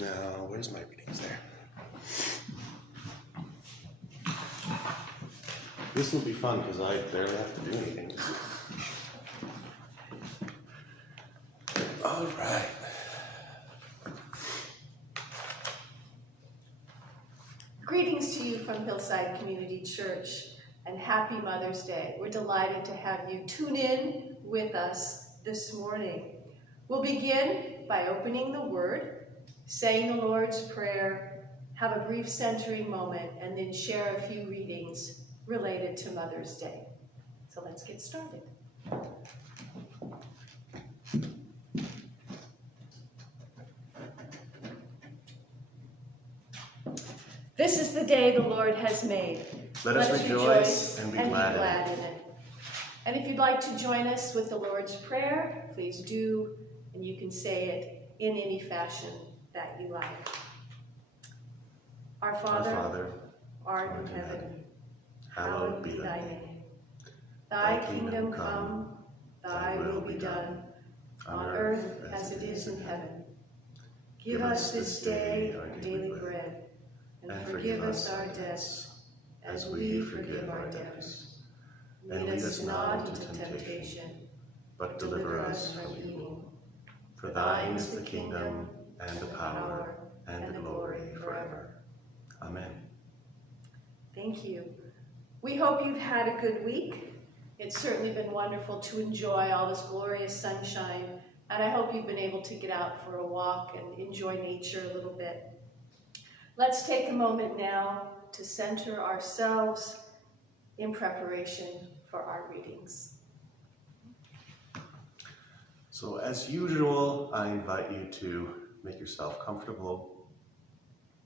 Now, where's my readings there? This will be fun because I barely have to do anything. All right. Greetings to you from Hillside Community Church and happy Mother's Day. We're delighted to have you tune in with us this morning. We'll begin by opening the Word, saying the Lord's Prayer, have a brief centering moment, and then share a few readings related to Mother's Day. So let's get started. This is the day the Lord has made. Let us rejoice and be glad in it. And if you'd like to join us with the Lord's Prayer, please do, and you can say it in any fashion that you like. Our Father, art in heaven, hallowed be thy name. Thy kingdom come, thy will be done, on earth as it is in heaven. Give us this day our daily bread, and forgive us our debts, as we forgive our debtors. And lead us not into temptation, but deliver us from evil. For thine is the kingdom, and the power, and the glory forever. Amen. Thank you. We hope you've had a good week. It's certainly been wonderful to enjoy all this glorious sunshine, and I hope you've been able to get out for a walk and enjoy nature a little bit. Let's take a moment now to center ourselves in preparation for our readings. So as usual, I invite you to make yourself comfortable.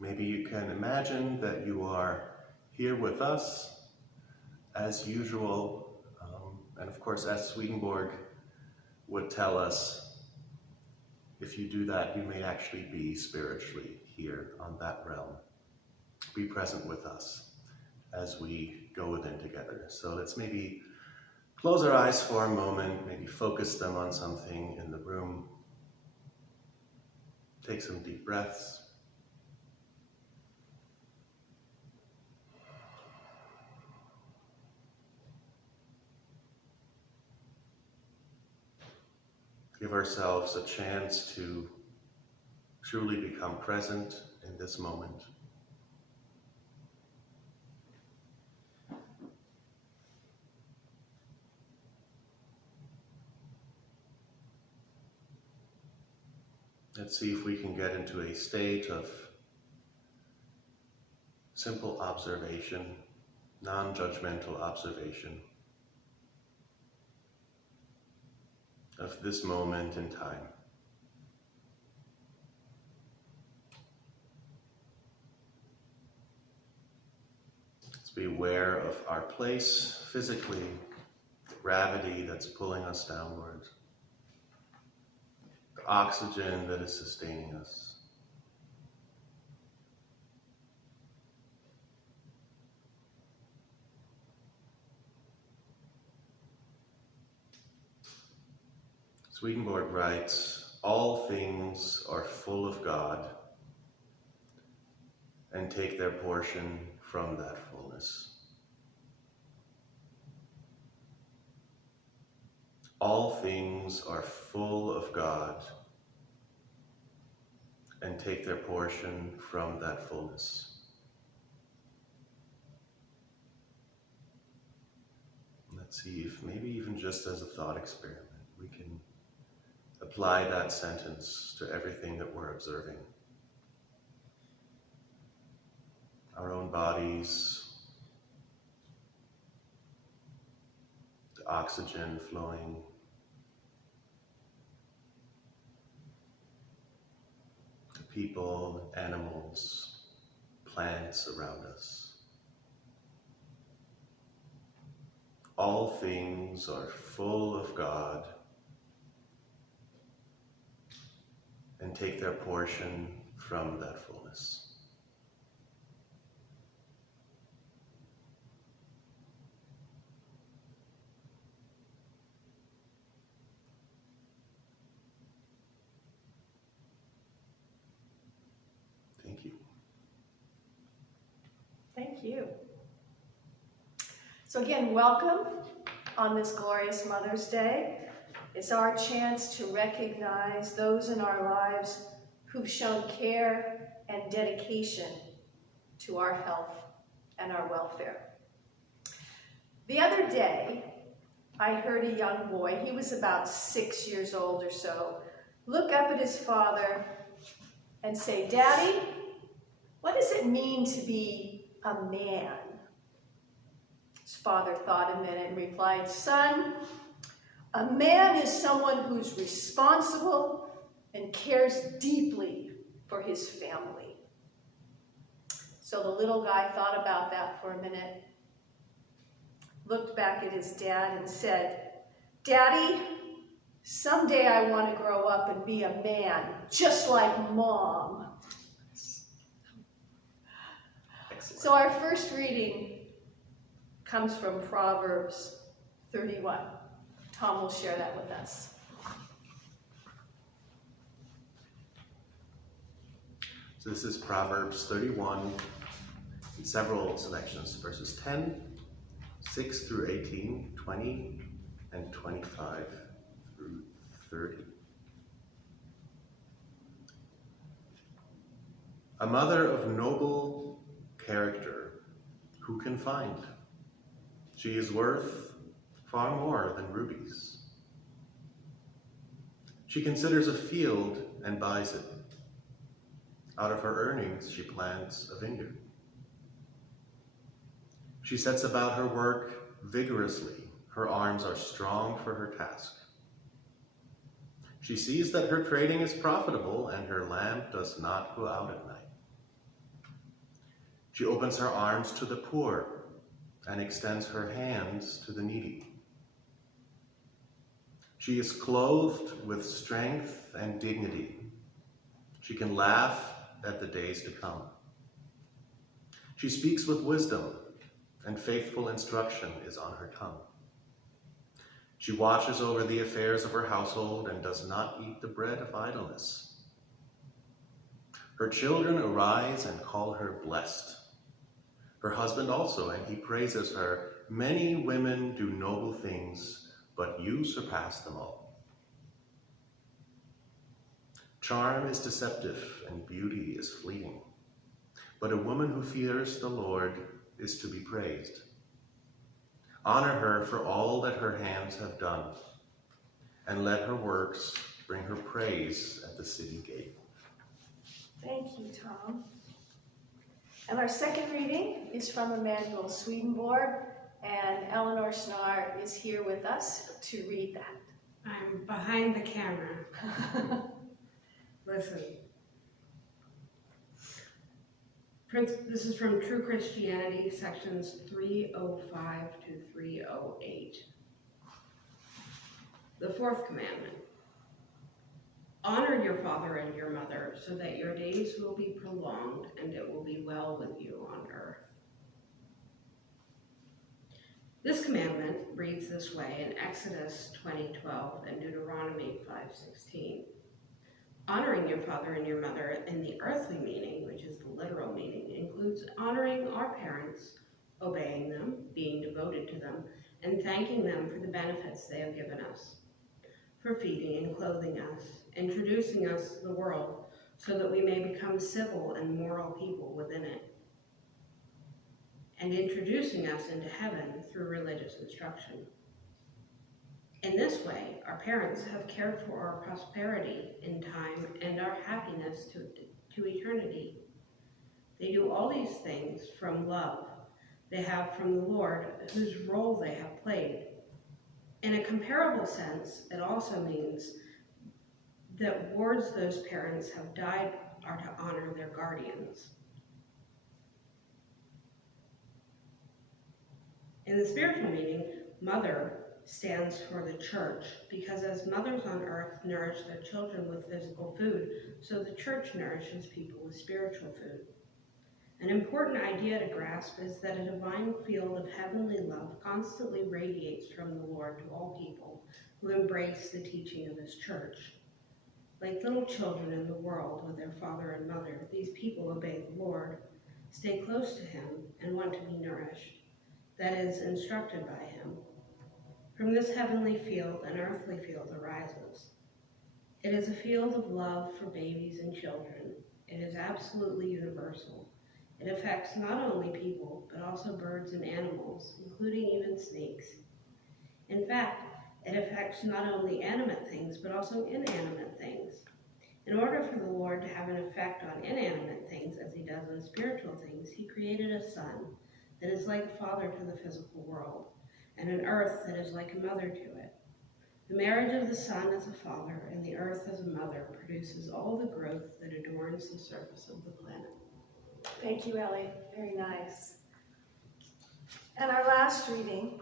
Maybe you can imagine that you are here with us as usual. And of course, as Swedenborg would tell us, if you do that, you may actually be spiritually here on that realm. Be present with us as we go within together. So let's maybe close our eyes for a moment, maybe focus them on something in the room. Take some deep breaths. Give ourselves a chance to truly become present in this moment. Let's see if we can get into a state of simple observation, non-judgmental observation of this moment in time. Let's be aware of our place physically, the gravity that's pulling us downward, the oxygen that is sustaining us. Swedenborg writes, "All things are full of God and take their portion from that fullness." All things are full of God and take their portion from that fullness. Let's see if maybe even just as a thought experiment, we can apply that sentence to everything that we're observing. Our own bodies, the oxygen flowing, the people, animals, plants around us. All things are full of God and take their portion from that fullness. Thank you. So again, welcome on this glorious Mother's Day. It's our chance to recognize those in our lives who've shown care and dedication to our health and our welfare. The other day, I heard a young boy, he was about 6 years old or so, look up at his father and say, "Daddy, what does it mean to be a man?" His father thought a minute and replied, "Son, a man is someone who's responsible and cares deeply for his family." So the little guy thought about that for a minute, looked back at his dad and said, "Daddy, someday I want to grow up and be a man, just like Mom." Excellent. So our first reading comes from Proverbs 31. Tom will share that with us. So this is Proverbs 31 in several selections, verses 10, 6 through 18, 20, and 25 through 30. A mother of noble character, who can find? She is worth far more than rubies. She considers a field and buys it. Out of her earnings, she plants a vineyard. She sets about her work vigorously. Her arms are strong for her task. She sees that her trading is profitable and her lamp does not go out at night. She opens her arms to the poor and extends her hands to the needy. She is clothed with strength and dignity. She can laugh at the days to come. She speaks with wisdom, and faithful instruction is on her tongue. She watches over the affairs of her household and does not eat the bread of idleness. Her children arise and call her blessed. Her husband also, and he praises her. Many women do noble things, but you surpass them all. Charm is deceptive and beauty is fleeting, but a woman who fears the Lord is to be praised. Honor her for all that her hands have done, and let her works bring her praise at the city gate. Thank you, Tom. And our second reading is from Emanuel Swedenborg, and Eleanor Snar is here with us to read that. I'm behind the camera. Listen. This is from True Christianity, sections 305 to 308. The fourth commandment. Honor your father and your mother, so that your days will be prolonged and it will be well with you on earth. This commandment reads this way in Exodus 20:12 and Deuteronomy 5:16. Honoring your father and your mother in the earthly meaning, which is the literal meaning, includes honoring our parents, obeying them, being devoted to them, and thanking them for the benefits they have given us, for feeding and clothing us, introducing us to the world so that we may become civil and moral people within it, and introducing us into heaven through religious instruction. In this way, our parents have cared for our prosperity in time and our happiness to eternity. They do all these things from love they have from the Lord, whose role they have played. In a comparable sense, it also means that wards those parents have died are to honor their guardians. In the spiritual meaning, mother stands for the church, because as mothers on earth nourish their children with physical food, so the church nourishes people with spiritual food. An important idea to grasp is that a divine field of heavenly love constantly radiates from the Lord to all people who embrace the teaching of his church. Like little children in the world with their father and mother, these people obey the Lord, stay close to him, and want to be nourished, that is, instructed by him. From this heavenly field, an earthly field arises. It is a field of love for babies and children. It is absolutely universal. It affects not only people, but also birds and animals, including even snakes. In fact, it affects not only animate things, but also inanimate things. In order for the Lord to have an effect on inanimate things, as he does on spiritual things, he created a sun that is like a father to the physical world, and an earth that is like a mother to it. The marriage of the sun as a father and the earth as a mother produces all the growth that adorns the surface of the planet. Thank you, Ellie. Very nice. And our last reading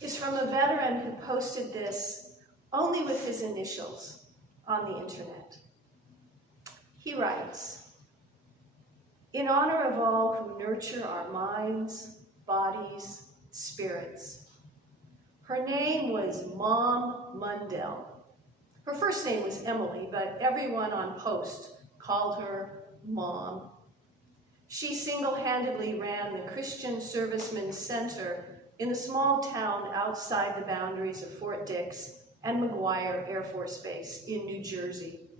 is from a veteran who posted this only with his initials on the internet. He writes, "In honor of all who nurture our minds, bodies, spirits. Her name was Mom Mundell. Her first name was Emily, but everyone on post called her Mom. She single-handedly ran the Christian Servicemen's Center in the small town outside the boundaries of Fort Dix and McGuire Air Force Base in New Jersey.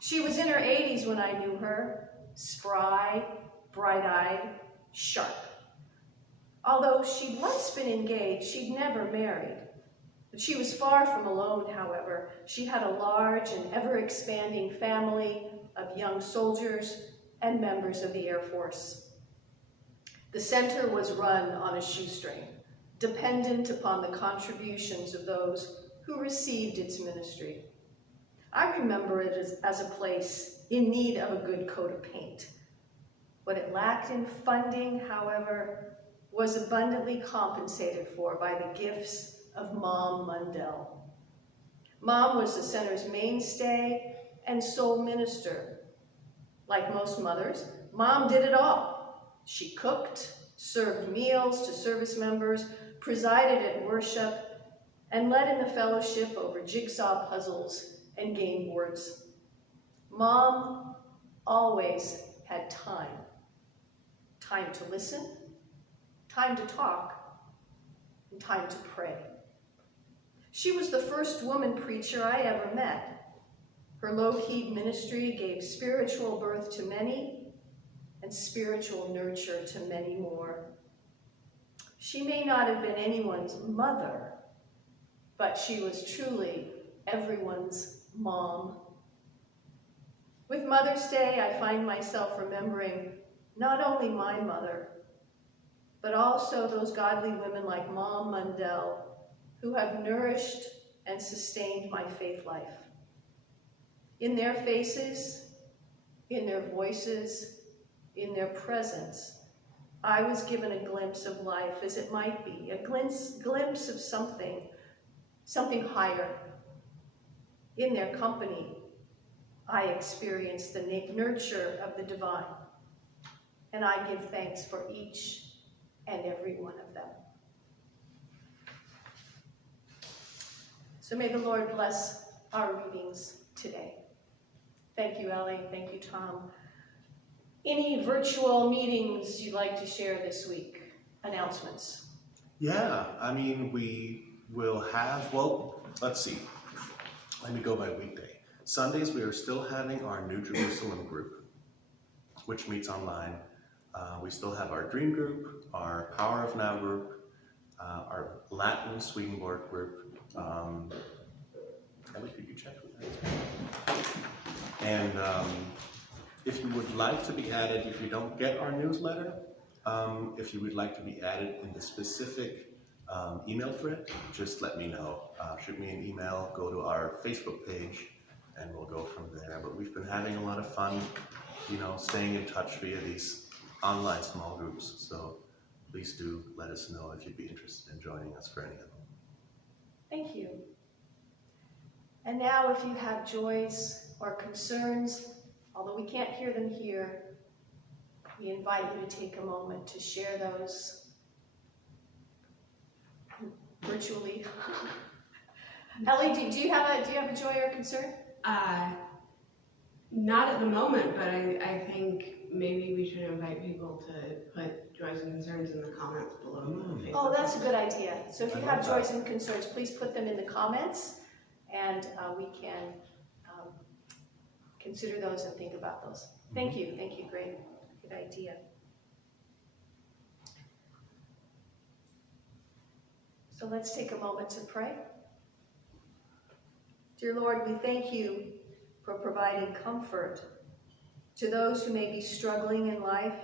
She was in her 80s when I knew her, spry, bright-eyed, sharp. Although she'd once been engaged, she'd never married. But she was far from alone, however. She had a large and ever-expanding family of young soldiers and members of the Air Force. The center was run on a shoestring, dependent upon the contributions of those who received its ministry. I remember it as a place in need of a good coat of paint. What it lacked in funding, however, was abundantly compensated for by the gifts of Mom Mundell. Mom was the center's mainstay and sole minister. Like most mothers, Mom did it all. She cooked, served meals to service members, presided at worship, and led in the fellowship over jigsaw puzzles and game boards. Mom always had time. Time to listen, time to talk, and time to pray. She was the first woman preacher I ever met. Her low-key ministry gave spiritual birth to many and spiritual nurture to many more. She may not have been anyone's mother, but she was truly everyone's mom. With Mother's Day, I find myself remembering not only my mother, but also those godly women like Mom Mundell, who have nourished and sustained my faith life. In their faces, in their voices, in their presence, I was given a glimpse of life as it might be, a glimpse of something higher. In their company, I experienced the nurture of the divine, and I give thanks for each and every one of them. So may the Lord bless our readings today. Thank you, Ellie. Thank you, Tom. Any virtual meetings you'd like to share this week? Announcements? Yeah, I mean, we will have, well, let's see. Let me go by weekday. Sundays, we are still having our New Jerusalem group, which meets online. We still have our Dream group, our Power of Now group, our Latin Swedenborg group. Ellie, could you check with that? And if you would like to be added, if you don't get our newsletter, if you would like to be added in the specific email thread, just let me know. Shoot me an email, go to our Facebook page, and we'll go from there. But we've been having a lot of fun, staying in touch via these online small groups. So please do let us know if you'd be interested in joining us for any of them. Thank you. And now if you have joys or concerns, although we can't hear them here, we invite you to take a moment to share those virtually. Ellie, do you have a joy or concern? Not at the moment, but I think maybe we should invite people to put joys and concerns in the comments below. the Facebook Oh, that's a post. good idea. So if you I have love that. joys and concerns, please put them in the comments, and we can consider those and think about those. Thank you, great, good idea. So let's take a moment to pray. Dear Lord, we thank you for providing comfort to those who may be struggling in life,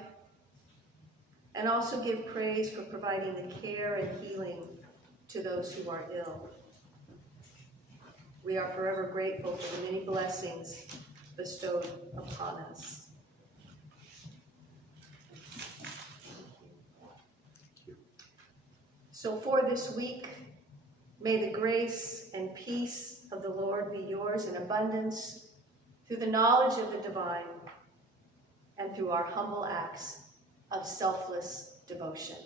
and also give praise for providing the care and healing to those who are ill. We are forever grateful for the many blessings bestowed upon us. So for this week, may the grace and peace of the Lord be yours in abundance through the knowledge of the divine and through our humble acts of selfless devotion.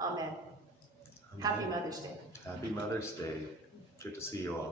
Amen. Amen. Happy Mother's Day. Happy Mother's Day. Good to see you all.